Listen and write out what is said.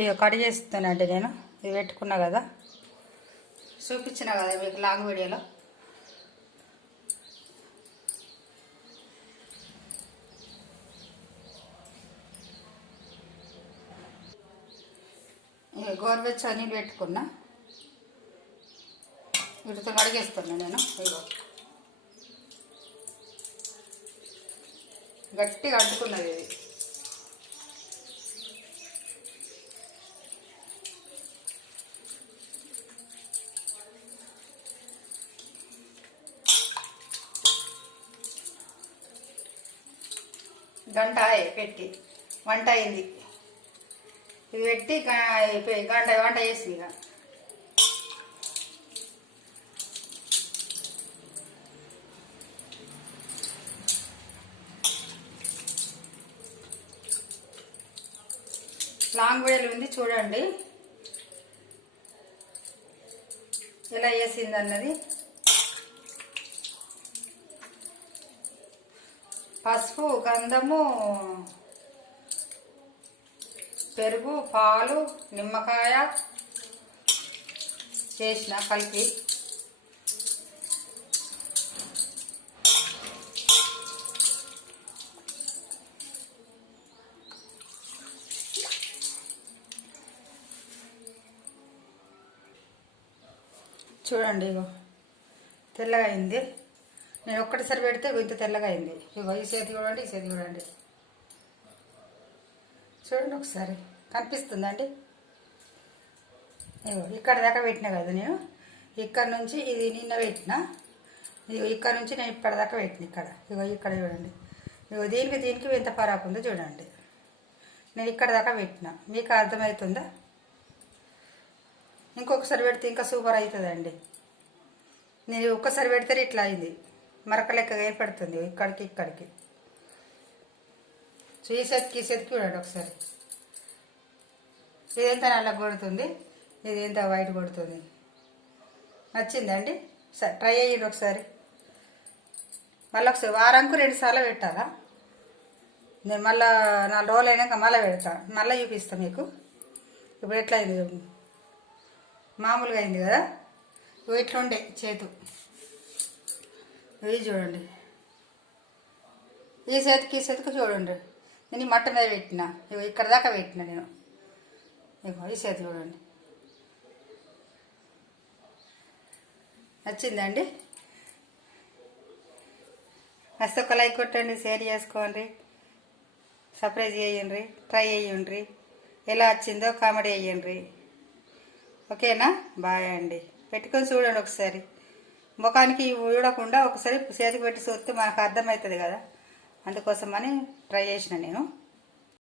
ఇక కడిగేస్తానండి నేను. ఇవి పెట్టుకున్నా కదా, చూపించిన కదా మీకు లాంగ్ వీడియోలో. ఇక గోరువెచ్చని నీళ్ళు పెట్టుకున్నా, వీటితో కడిగేస్తున్నా నేను. ఇగో గట్టిగా అడ్డుకున్నది ఇది. గంట పెట్టి వంట అయింది. ఇది పెట్టి గంట వంట చేసి ఇక లాంగ్ వీడియోలు ఉంది చూడండి ఎలా వేసింది అన్నది. పసుపు, గంధము, పెరుగు, పాలు, నిమ్మకాయ చేసిన కలిపి చూడండి. ఇగో తెల్లగా అయింది. నేను ఒక్కటిసారి పెడితే ఇంత తెల్లగా అయింది. ఇగో ఈ చేతి చూడండి, ఈ చేతి చూడండి, చూడండి ఒకసారి కనిపిస్తుందండి. ఇగో ఇక్కడ దాకా పెట్టినా కదా నేను. ఇక్కడ నుంచి ఇది నిన్న పెట్టిన, ఇగో ఇక్కడ నుంచి నేను ఇప్పటిదాకా పెట్టిన. ఇక్కడ ఇగో ఇక్కడ చూడండి. ఇగో దీనికి ఎంత పరాకు ఉందో చూడండి. నేను ఇక్కడ దాకా పెట్టిన, మీకు అర్థమవుతుందా? ఇంకొకసారి పెడితే ఇంకా సూపర్ అవుతుందండి. నేను ఒక్కసారి పెడితే ఇట్లా అయింది, మరక లెక్కగా ఏర్పడుతుంది ఇక్కడికి ఇక్కడికి. ఈ సెత్కి చూడండి ఒకసారి. ఇదెంత నల్ల కొడుతుంది, ఇది ఎంత వైట్ కొడుతుంది. నచ్చిందండి? ట్రై అయ్యండి ఒకసారి. మళ్ళీ ఒకసారి వారానికి 2 సార్లు పెట్టాలా? నేను మళ్ళీ 4 రోజులు అయినాక మళ్ళీ పెడతా, మళ్ళీ చూపిస్తాను మీకు. ఇప్పుడు ఎట్లా అయింది, మామూలుగా అయింది కదా. ఇట్లుండే చేతు, ఇవి చూడండి. ఈ చేతికి చూడండి. నేను ఈ మట్ట మీద పెట్టిన, ఇవి ఇక్కడ దాకా పెట్టిన నేను. ఇగో ఈ చేతి చూడండి. నచ్చిందండి? ఫస్ట్ ఒక లైక్ కొట్టండి, షేర్ చేసుకోండి, సర్ప్రైజ్ చేయండి, ట్రై చేయండి. ఎలా వచ్చిందో కామెడీ చేయండి. ఓకేనా? బాయ్ అండి. పెట్టుకొని చూడండి ఒకసారి. ముఖానికి చూడకుండా ఒకసారి చేతికి పెట్టి చూస్తే మనకు అర్థమవుతుంది కదా, అందుకోసమని ట్రై చేసిన నేను.